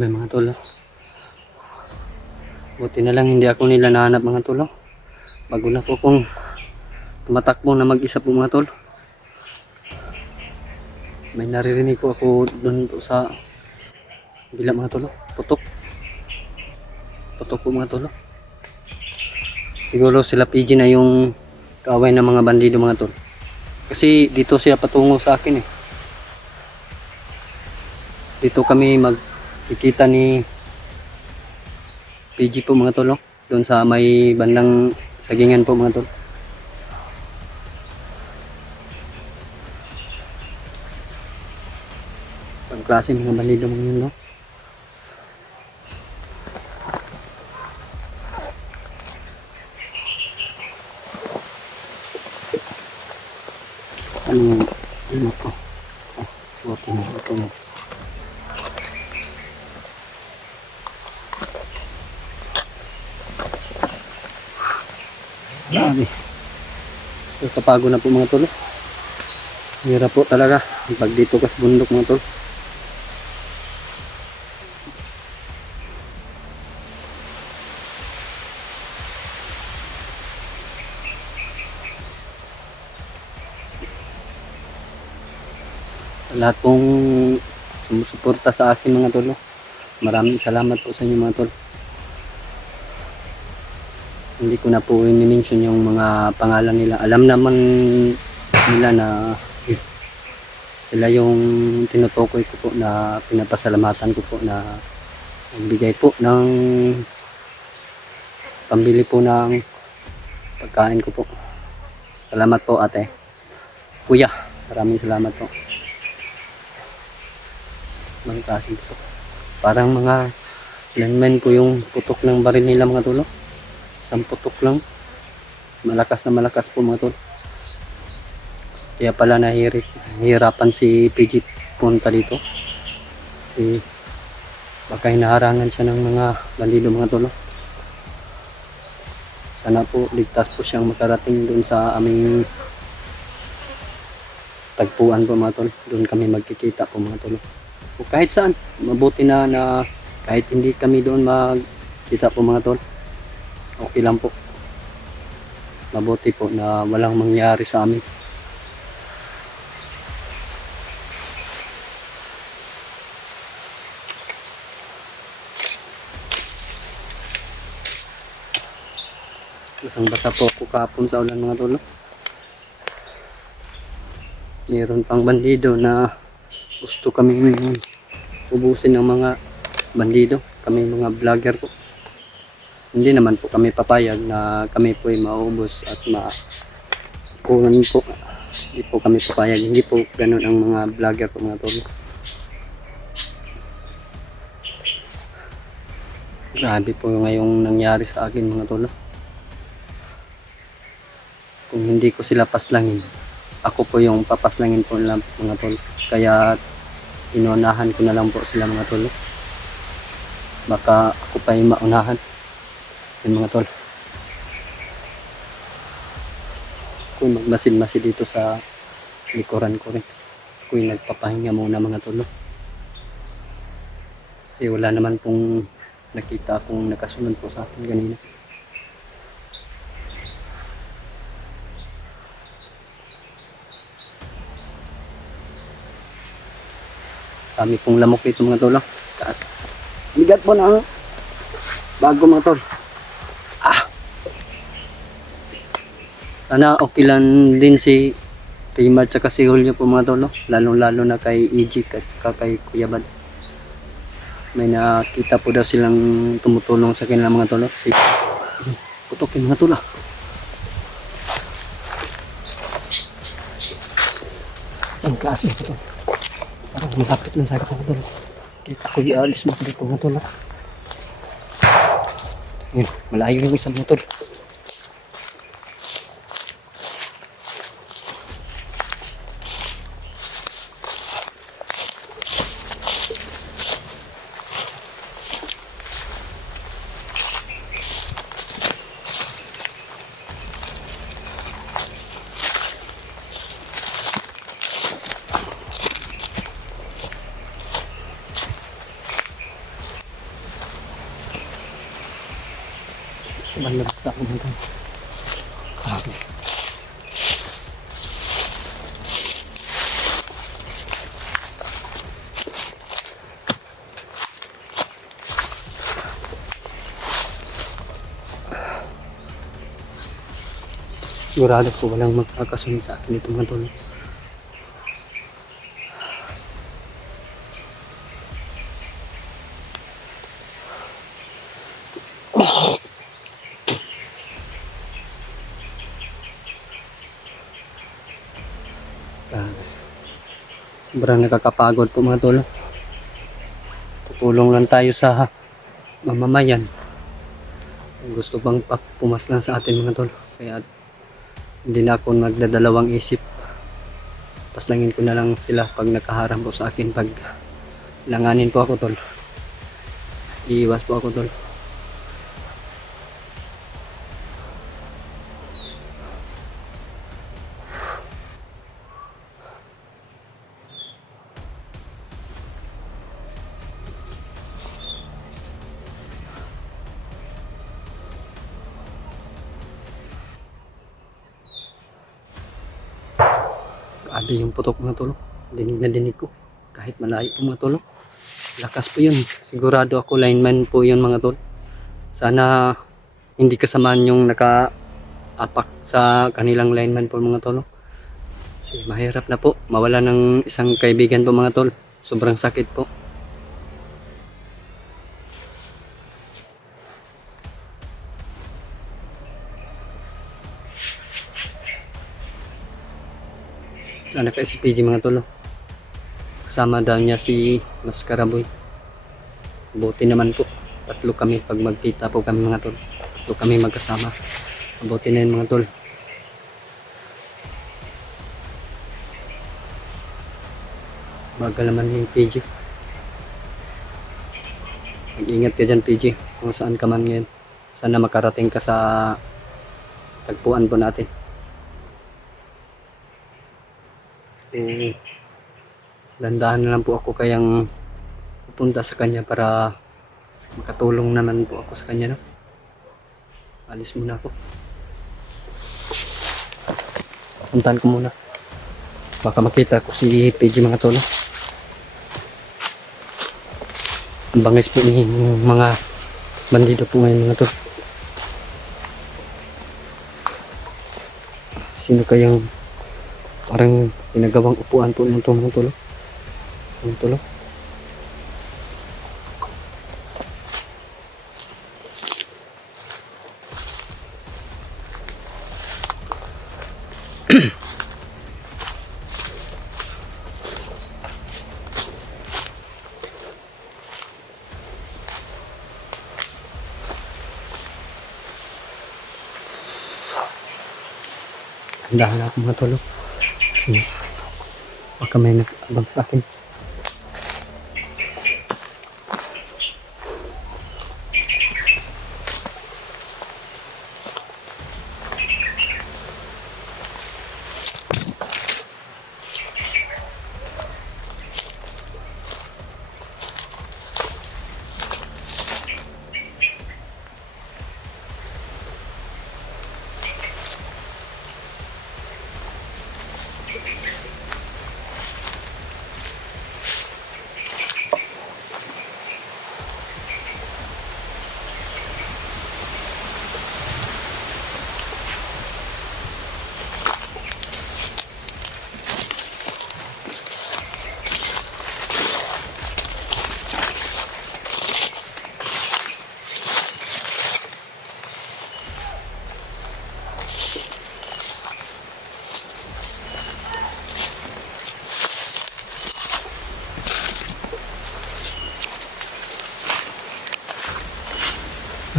Grabe mga tol. Buti na lang hindi ako nila nahanap mga tol. Bago na po kung tumatakbo na mag-isa po mga tol. May naririnig ko ako doon po sa bila mga tol. Putok. Putok po mga tol. Siguro sila PG na yung kaaway ng mga bandido mga tol. Kasi dito siya patungo sa akin eh. Dito kami magkikita ni PG po mga tol. Doon sa may bandang sagingan po mga tol. Ang klase mga bandido mga yun, no? Ano ko? Buti na ito mo. Grabe. Kapagod na po mga tol. Hirap po talaga pag dito kas bundok mga tol. Lahat pong sumusuporta sa akin mga tol. Maraming salamat po sa inyo mga tol. Hindi ko na po i-mention yung mga pangalan nila. Alam naman nila na sila yung tinutukoy ko po na pinapasalamatan ko po na nagbigay po ng pambili po ng pagkain ko po. Salamat po ate. Kuya, maraming salamat po. Mga klaseng putok. Parang mga landmine po yung putok ng baril nila mga tol. Isang putok lang. Malakas na malakas po mga tol. Kaya pala nahihirapan si PG punta dito. Kasi baka hinaharangan siya ng mga bandido mga tol. Sana po ligtas po siyang makarating doon sa aming tagpuan po mga tol. Doon kami magkikita po mga tol. O kahit saan, mabuti na kahit hindi kami doon magkita po mga tol. Okay lang po. Mabuti po na walang mangyari sa amin. Basang-basa po ako kahapon sa ulan mga tol. Meron pang bandido na gusto kami ubusin ng mga bandido, kami mga vlogger po. Hindi naman po kami papayag na kami po ay maubos at makunan po. Hindi po kami papayag, hindi po ganun ang mga vlogger po mga tol. Grabe po ngayong nangyari sa akin mga tol. Kung hindi ko sila paslangin, ako po yung papaslangin po nila mga tol. Kaya inuunahan ko na lang po sila mga tol. Baka ako pa yung maunahan. Yung mga tol. Ako'y magmasid-masid dito sa likuran ko rin. Ako'y nagpapahinga muna mga tol. Kasi wala naman pong nakita akong nakasunod po sa akin kanina. Kami pong lamok dito mga tol. Taas. Bigat po na bago mga tol. Sana okay lang din si Raymar at si Julio po mga tol. Lalo na kay Ejik at kay Kuya Bads. May nakita po daw silang tumutulong sa kanila mga tol. Si putokin mga tol. Ang klase ito. Parang malapit lang sa akin mga tol. Kita ko i-alis mga dito mga tol. Yun, malayo yung isang mga tol. Lalabas ako mga tol. Grabe. Sigurado po walang magkakasunod sa akin dito mga tol. Sobrang nakakapagod po mga tol. Tutulong lang tayo sa mamamayan. Gusto bang pumaslang sa atin mga tol. Kaya hindi na ako nagdadalawang isip. Paslangin ko na lang sila pag nakaharap po sa akin. Pag langanin po ako tol. Iiwas po ako tol. Grabe yung putok mga tol. Dinig na dinig ko. Kahit malayo po mga tol. Lakas po yun. Sigurado ako lineman po yun mga tol. Sana hindi kasamaan yung naka-apak sa kanilang lineman po mga tol. Kasi mahirap na po. Mawala ng isang kaibigan po mga tol. Sobrang sakit po. Sana ka SPG mga tol. Kasama daw niya si Maskaraboy. Buti naman po. Tatlo kami pag magkita po kami mga tol. Tatlo kami magkasama. Buti na yun mga tol. Bagal naman yung PG. Mag-ingat ka dyan PG. Kung saan ka man ngayon. Sana makarating ka sa tagpuan po natin. Dandahan na lang po ako kayang pupunta sa kanya para makatulong naman po ako sa kanya, no? Alis muna ako. Puntahan ko muna. Baka makita ko si PG mga tolo. Ang bangis po ni mga bandido po ngayon mga tolo. Sino kayang parang pinagawang upuan po ng mga tolo? Mga tolo. Handahan ako mga tolo. Kasi baka may nag-abang sa akin.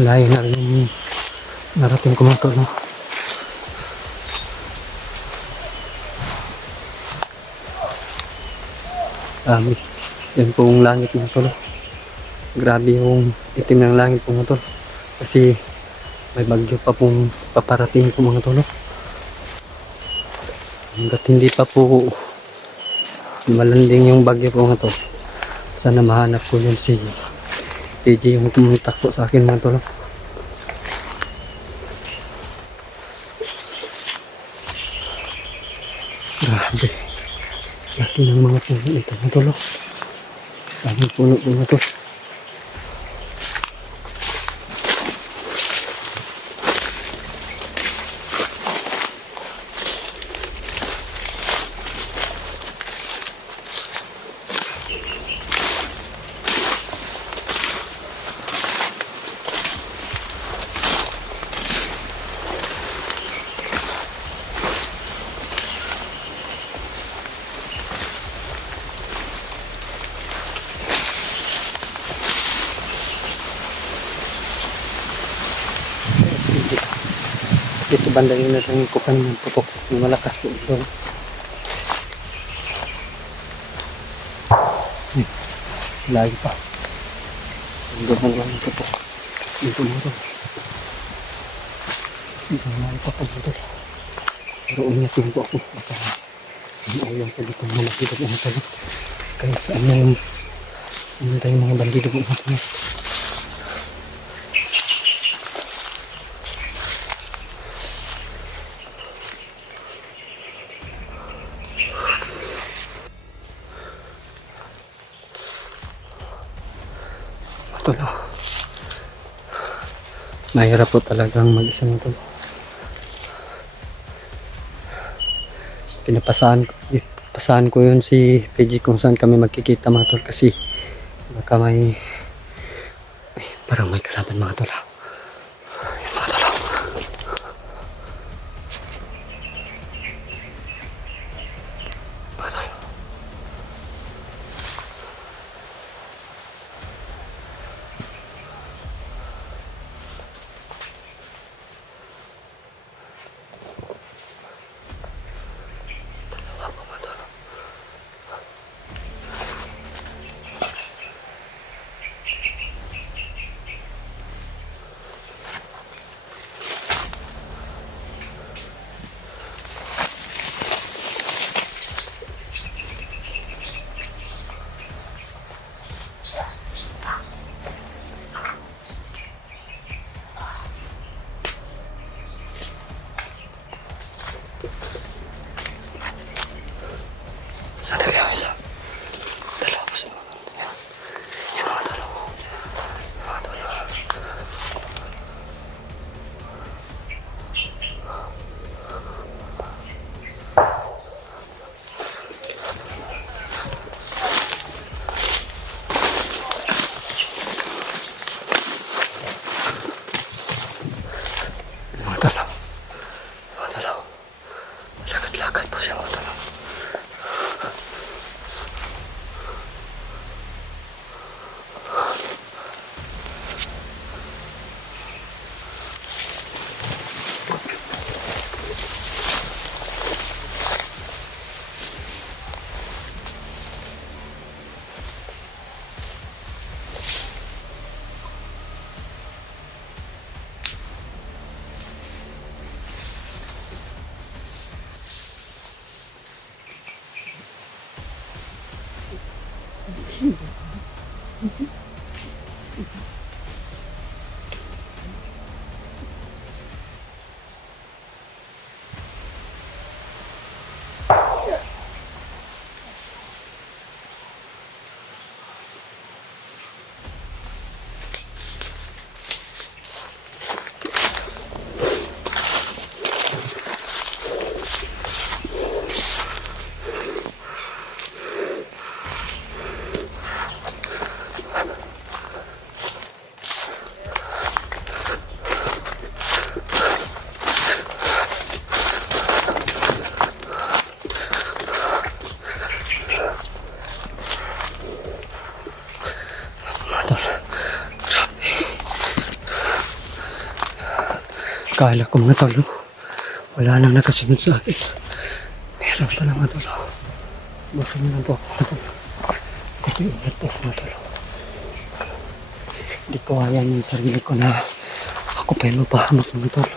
Malayo na rin yung narating ko mga tolo. Yan po yung langit mga tolo. Grabe yung itim ng langit po mga tolo. Kasi may bagyo pa pong paparating po mga tolo. Hanggat hindi pa po malanding yung bagyo po mga tolo. Sana mahanap ko yun si PG yung pumuntak po sa akin mga tolo. Grabe. Laki ng mga puno ito mga tol. Daming puno mga tol. Dito banda yung natangikupan ng putok ng malakas po ito. Lagi pa. Dito lang yung putok. Dito mo ito. Dito lagi pa po dito. Pero umiyatin po ako. Ayaw ko dito mga nakita po ang talok. Kahit saan na yung mga bandido po natin. Tulo. Mahirap po talagang mag-isa nito. Pinapasahan ko yun si PG kung saan kami magkikita mga tol kasi baka may parang may kalaban mga tol. Ayan mga tol. Mga tol. Sana kaya isa. Dalawa po sa mga. Yan mga dalawa. Mga dalawa. Mga dalawa. Mga dalawa. Lakad-lakad po siya mga dalawa. Kala ko mga tolo, wala nang nakasunod sa akin. Meron pa na mga tolo. Baka nyo lang po ako mga tolo. Kasi ingat po mga tolo. Hindi ko ayan yung sarili ko na ako pa yung mapahamak mga tolo.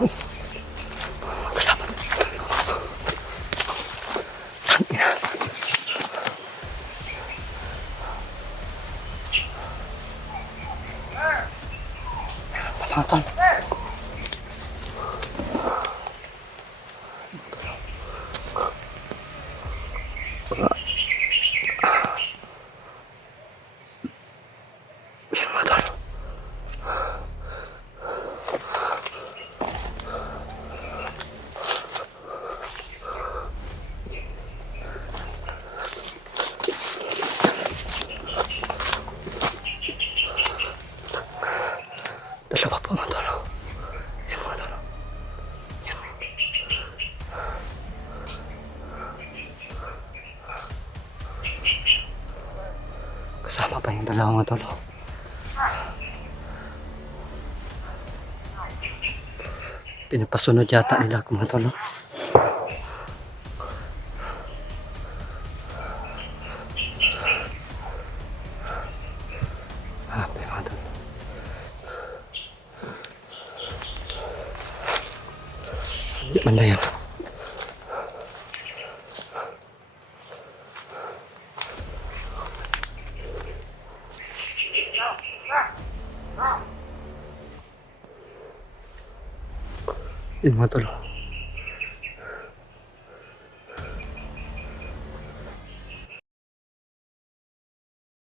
Kalaban. Mga tol. Yan mga tol. Dalawa po mga tol. Yan mga tol. Yan. Kasama pa yung dalawa mga tol. Pinapasunod yata nila mga tol. Mga tol. Di banda yan. Yan mga tol.